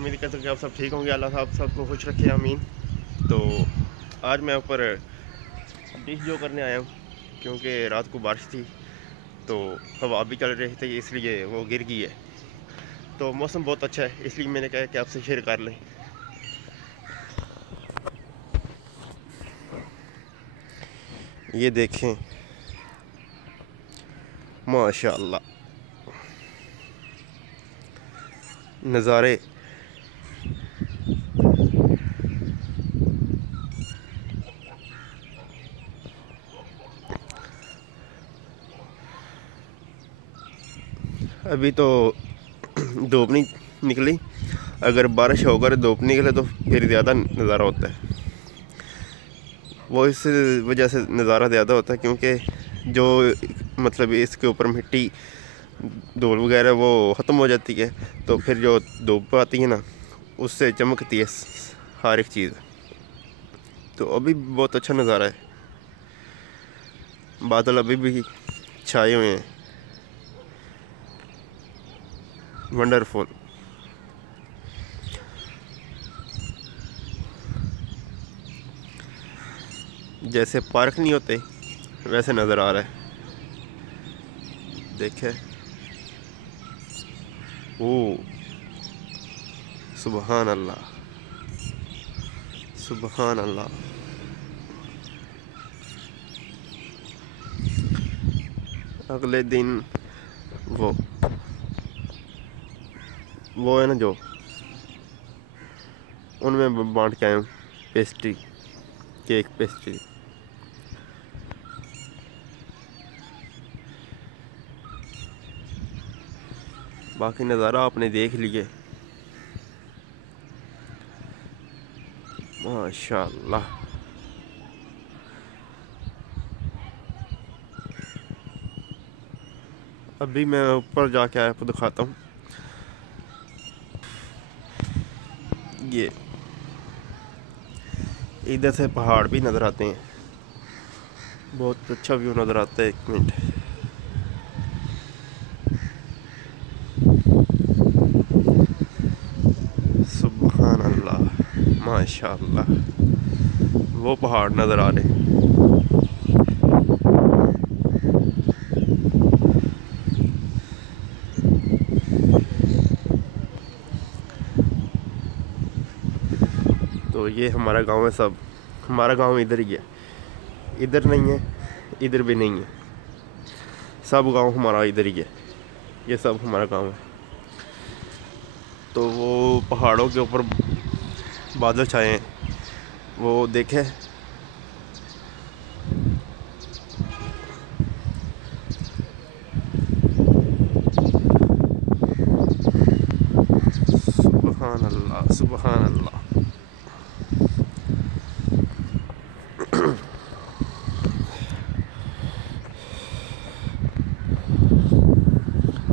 उम्मीद करता हूँ कि आप सब ठीक होंगे। अल्लाह साहब सबको खुश रखे, आमीन। तो आज मैं ऊपर डिश जो करने आया हूँ, क्योंकि रात को बारिश थी तो हवा भी चल रही थी, इसलिए वो गिर गई है। तो मौसम बहुत अच्छा है, इसलिए मैंने कहा कि आपसे शेयर कर लें। ये देखें, माशाअल्लाह नज़ारे। अभी तो धूप नहीं निकली, अगर बारिश होकर धूप निकले तो फिर ज़्यादा नज़ारा होता है। वो इस वजह से नज़ारा ज़्यादा होता है क्योंकि जो मतलब इसके ऊपर मिट्टी धूल वगैरह वो ख़त्म हो जाती है, तो फिर जो धूप आती है ना, उससे चमकती है हर एक चीज़। तो अभी बहुत अच्छा नज़ारा है, बादल अभी भी छाए हुए हैं, वंडरफुल। जैसे पार्क नहीं होते वैसे नज़र आ रहा है। देखे, ओ सुबहान अल्लाह, सुबहान अल्लाह। अगले दिन वो है ना, जो उनमें बांट के आए हूँ पेस्ट्री, केक पेस्ट्री। बाकी नज़ारा आपने देख लिए, माशाअल्लाह। अभी मैं ऊपर जाके आया, आपको दिखाता हूँ। ये इधर से पहाड़ भी नज़र आते हैं, बहुत अच्छा व्यू नज़र आता है। एक मिनट, सुभान अल्लाह, माशाअल्लाह, वो पहाड़ नज़र आ रहे हैं। तो ये हमारा गांव है, सब हमारा गांव इधर ही है, इधर नहीं है, इधर भी नहीं है, सब गांव हमारा इधर ही है। ये सब हमारा गांव है। तो वो पहाड़ों के ऊपर बादल छाए हैं, वो देखे, सुभान अल्लाह, सुभान अल्लाह।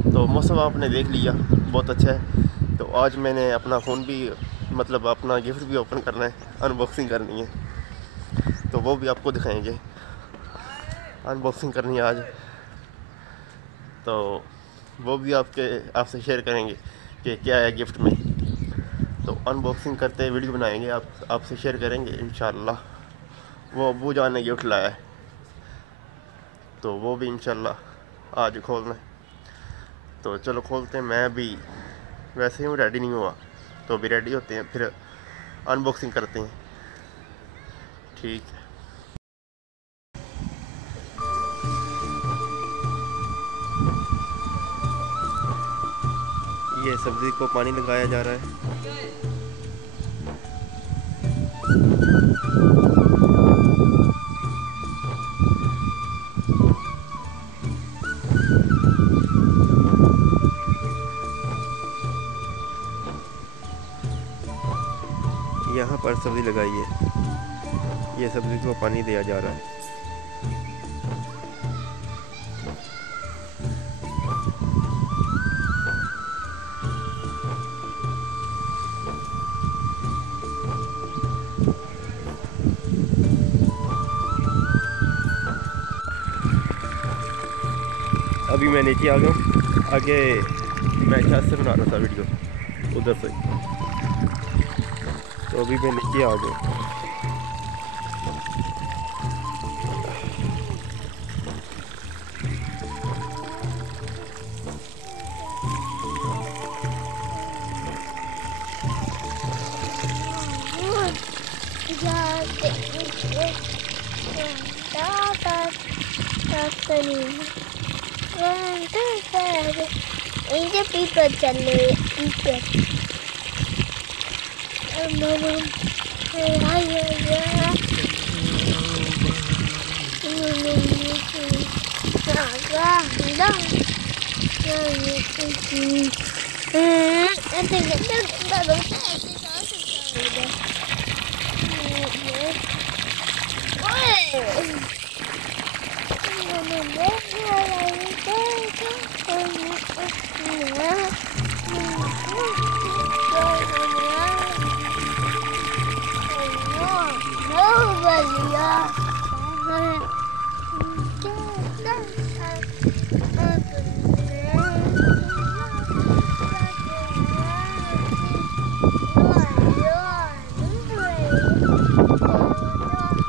तो मौसम आपने देख लिया, बहुत अच्छा है। तो आज मैंने अपना फ़ोन भी, मतलब अपना गिफ्ट भी ओपन करना है, अनबॉक्सिंग करनी है, तो वो भी आपको दिखाएंगे। अनबॉक्सिंग करनी है आज, तो वो भी आपसे शेयर करेंगे कि क्या है गिफ्ट में। तो अनबॉक्सिंग करते वीडियो बनाएंगे, आपसे शेयर करेंगे इंशाल्लाह। वो अब्बू जान ने गिफ्ट लाया है, तो वो भी इंशाल्लाह आज खोलना है। तो चलो खोलते हैं। मैं भी वैसे ही रेडी नहीं हुआ, तो अभी रेडी होते हैं, फिर अनबॉक्सिंग करते हैं, ठीक है। ये सब्ज़ी को पानी लगाया जा रहा है। यहाँ पर सब्ज़ी लगाई है, ये सब्ज़ी को पानी दिया जा रहा है। अभी मैं नीचे आ गया हूँ, आगे मैं छत से बना रहा था वीडियो। उधर से। तो अभी मैं नीचे आ गया। पीपर चले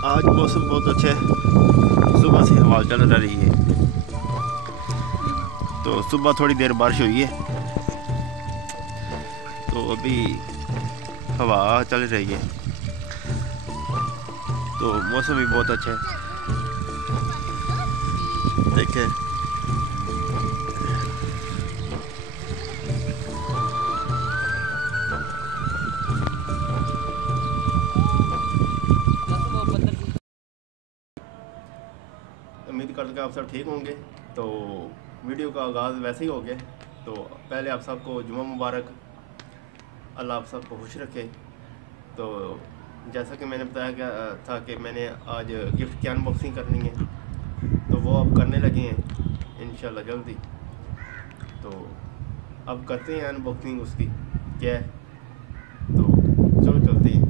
आज मौसम बहुत अच्छा है, सुबह से हवा चल रही है। तो सुबह थोड़ी देर बारिश हुई है, तो अभी हवा चल रही है, तो मौसम भी बहुत अच्छा है। देखें उम्मीद करते कि आप सब ठीक होंगे। तो वीडियो का आगाज़ वैसे ही हो गया। तो पहले आप सबको जुम्मा मुबारक, अल्लाह आप सबको खुश रखे। तो जैसा कि मैंने बताया गया था कि मैंने आज गिफ्ट की अनबॉक्सिंग करनी है, तो वो अब करने लगे हैं इंशाल्लाह जल्दी। तो अब करते हैं अनबॉक्सिंग उसकी क्या है, तो चलो चलते हैं।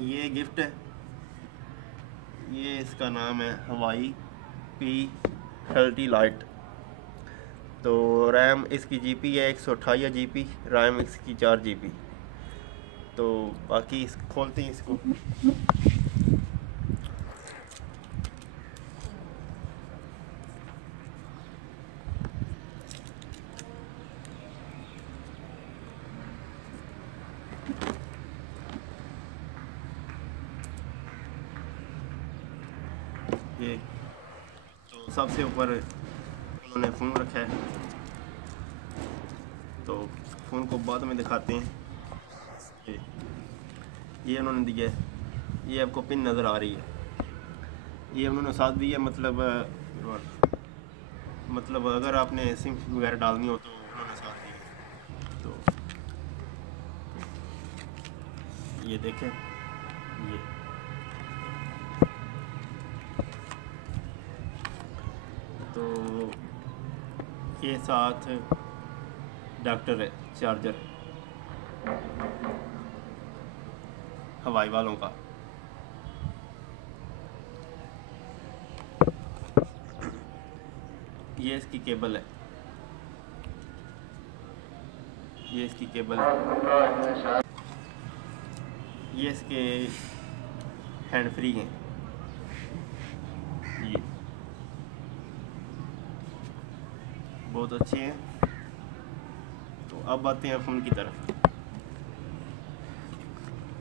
ये गिफ्ट है, ये इसका नाम है हवाई P30 लाइट। तो रैम इसकी जीबी है 128 GB, रैम इसकी 4 GB। तो बाकी खोलते हैं इसको। ये तो सबसे ऊपर उन्होंने फ़ोन रखा है, तो फ़ोन को बाद में दिखाते हैं। ये उन्होंने दिया है, ये आपको पिन नज़र आ रही है, ये उन्होंने साथ दिया। मतलब अगर आपने सिम वगैरह डालनी हो तो उन्होंने साथ दिया। तो ये देखें, ये साथ डॉक्टर है, चार्जर हवाई वालों का। ये इसकी केबल है, ये इसकी केबल है। ये इसके हैंड फ्री हैं। ये बहुत अच्छे हैं। तो अब आते हैं फ़ोन की तरफ।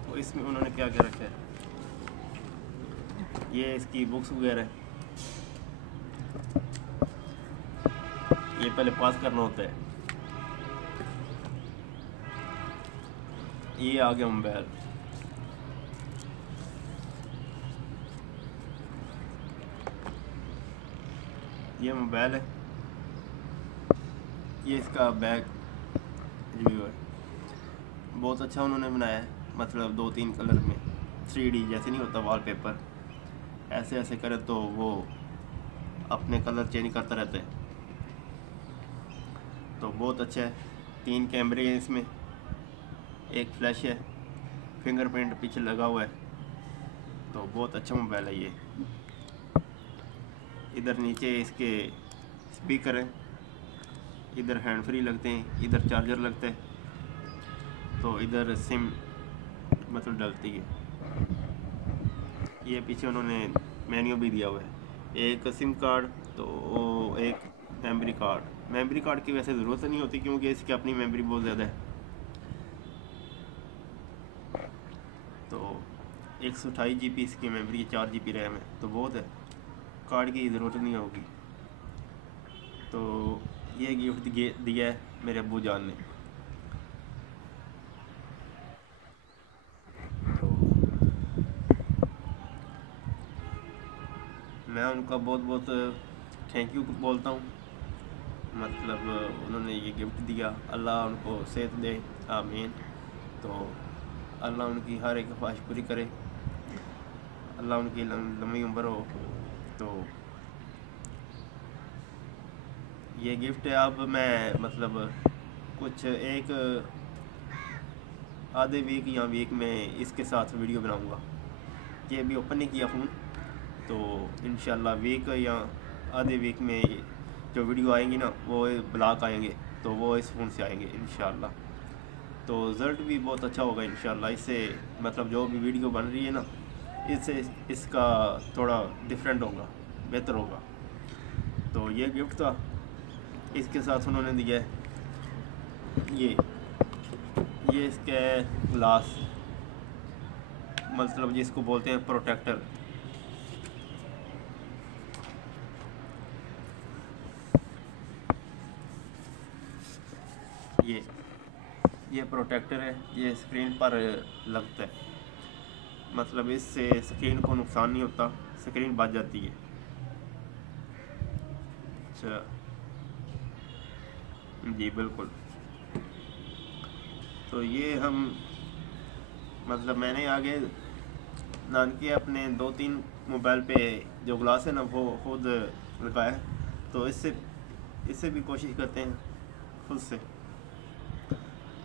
तो इसमें उन्होंने क्या क्या रखा है, ये इसकी बुक्स वगैरह है। ये पहले पास करना होता है। ये आ गया मोबाइल, ये मोबाइल है। ये इसका बैक रिव्यू है, बहुत अच्छा उन्होंने बनाया है। मतलब 2-3 कलर में 3D जैसे नहीं होता वॉलपेपर, ऐसे ऐसे करे तो वो अपने कलर चेंज करता रहता है। तो बहुत अच्छा है। 3 कैमरे हैं इसमें, एक फ्लैश है, फिंगरप्रिंट पीछे लगा हुआ है। तो बहुत अच्छा मोबाइल है ये। इधर नीचे इसके स्पीकर हैं, इधर हैंड फ्री लगते हैं, इधर चार्जर लगता है, तो इधर सिम मतलब डलती है। ये पीछे उन्होंने मेन्यू भी दिया हुआ है, एक सिम कार्ड तो एक मेमोरी कार्ड। मेमोरी कार्ड की वैसे ज़रूरत नहीं होती क्योंकि इसकी अपनी मेमोरी बहुत ज़्यादा है। तो 128 GB इसकी मेमोरी, 4 GB रैम है, तो बहुत है, कार्ड की ज़रूरत नहीं होगी। तो ये गिफ्ट दिया है मेरे अब्बू जान ने। तो मैं उनका बहुत बहुत थैंक यू बोलता हूँ। मतलब उन्होंने ये गिफ्ट दिया, अल्लाह उनको सेहत दे, आमीन। तो अल्लाह उनकी हर एक ख्वाहिश पूरी करे, अल्लाह उनकी लंबी उम्र हो। तो ये गिफ्ट है। अब मैं मतलब कुछ एक आधे वीक या वीक में इसके साथ वीडियो बनाऊंगा। ये भी ओपन नहीं किया फ़ोन, तो इंशाल्लाह वीक या आधे वीक में जो वीडियो आएंगी ना वो ब्लॉग आएंगे, तो वो इस फ़ोन से आएंगे इंशाल्लाह। तो रिज़ल्ट भी बहुत अच्छा होगा इंशाल्लाह। इससे मतलब जो भी वीडियो बन रही है ना, इससे इसका थोड़ा डिफरेंट होगा, बेहतर होगा। तो ये गिफ्ट था। इसके साथ उन्होंने दिया है ये इसके ग्लास, मतलब जिसको बोलते हैं प्रोटेक्टर। ये प्रोटेक्टर है, ये स्क्रीन पर लगता है, मतलब इससे स्क्रीन को नुकसान नहीं होता, स्क्रीन बच जाती है। अच्छा जी बिल्कुल। तो ये हम मतलब मैंने आगे नान के अपने 2-3 मोबाइल पे जो ग्लास है ना वो खुद लगाया है, तो इससे भी कोशिश करते हैं खुद से।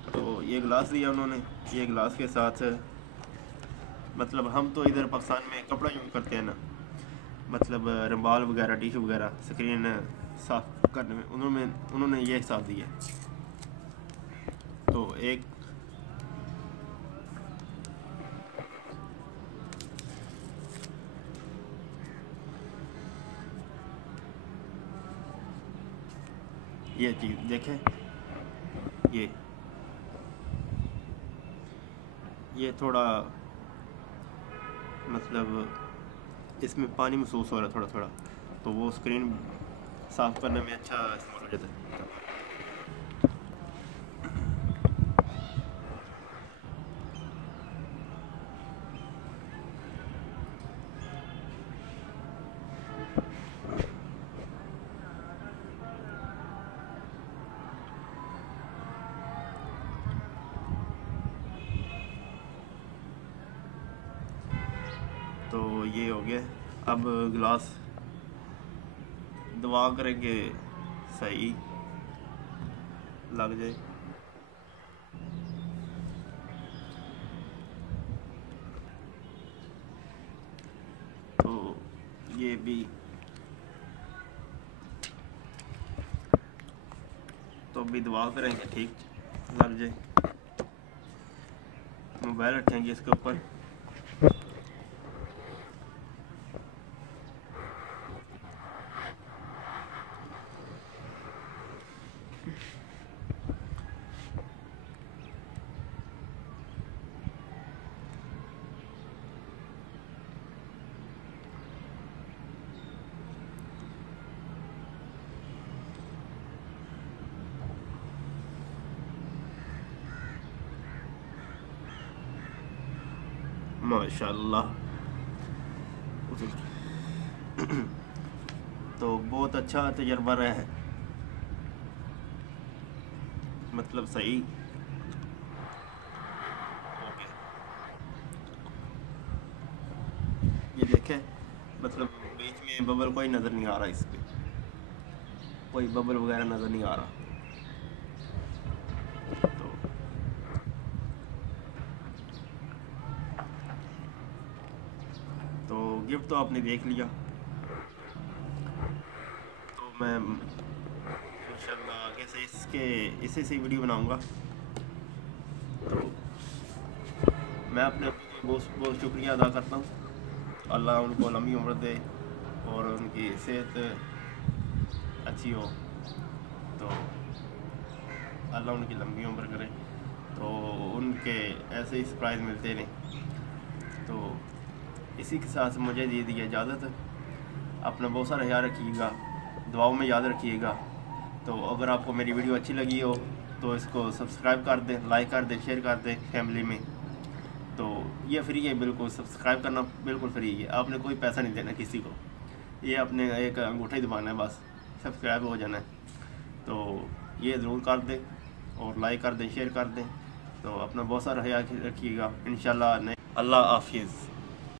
तो ये गिलास दिया उन्होंने, ये गिलास के साथ मतलब हम तो इधर पाकिस्तान में कपड़ा यूज़ करते हैं ना, मतलब रंबाल वगैरह, टिश्यू वगैरह स्क्रीन साफ करने में उन्होंने ये साथ दिया। तो एक ये चीज़ देखें, ये थोड़ा मतलब इसमें पानी महसूस हो रहा है थोड़ा थोड़ा, तो वो स्क्रीन साफ करने में अच्छा इस्तेमाल हो जाता है। तो ये हो गया। अब गिलास दुआ करेंगे सही लग जाए। तो ये भी दुआ करेंगे ठीक लग जाए। मोबाइल रखेंगे इसके ऊपर, माशाल्लाह। तो बहुत अच्छा तजर्बा रहा है, मतलब सही हो गया। ये देखें, मतलब बीच में बबल कोई नज़र नहीं आ रहा, इस पर कोई बबल वगैरह नज़र नहीं आ रहा। तो गिफ्ट तो आपने देख लिया, तो मैं इंशाल्लाह आगे से इससे से वीडियो बनाऊंगा। तो मैं अपने अब्बू को बहुत बहुत शुक्रिया अदा करता हूँ, अल्लाह उनको लंबी उम्र दे और उनकी सेहत अच्छी हो, तो अल्लाह उनकी लंबी उम्र करे, तो उनके ऐसे ही सरप्राइज़ मिलते रहें। तो इसी के साथ मुझे दे दी इजाज़त। अपना बहुत सारा ख्याल रखिएगा, दुआओं में याद रखिएगा। तो अगर आपको मेरी वीडियो अच्छी लगी हो तो इसको सब्सक्राइब कर दें, लाइक कर दें, शेयर कर दें फैमिली में। तो ये फ्री है, बिल्कुल सब्सक्राइब करना बिल्कुल फ्री है, आपने कोई पैसा नहीं देना किसी को, ये अपने एक अंगूठा ही दबाना है, बस सब्सक्राइब हो जाना है। तो ये ज़रूर कर दें और लाइक कर दें, शेयर कर दें। तो अपना बहुत सारा ख्याल रखिएगा। इंशाल्लाह। अल्लाह हाफिज़।